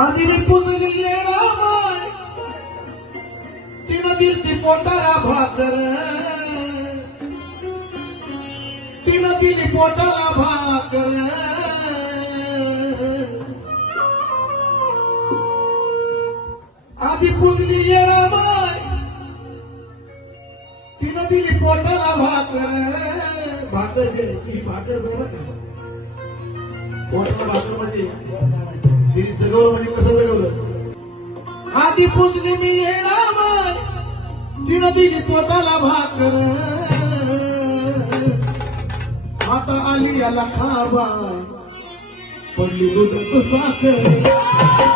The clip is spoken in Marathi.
आधी पुजली येणार तिनं दिली पोटाला भाकर, तिनं दिली पोटाला भाकर. आधी पुजली येणार तिनं दिली पोटाला भाकर. भाकर ती भाकर जवळ पोटाला भाकर म्हणजे तिने जगवलं म्हणजे कसं जगवलं. आधी पुजली मी येणार तिनं दिली पोटाला भाकर. आता आली याला खावा पडली दूध साखर.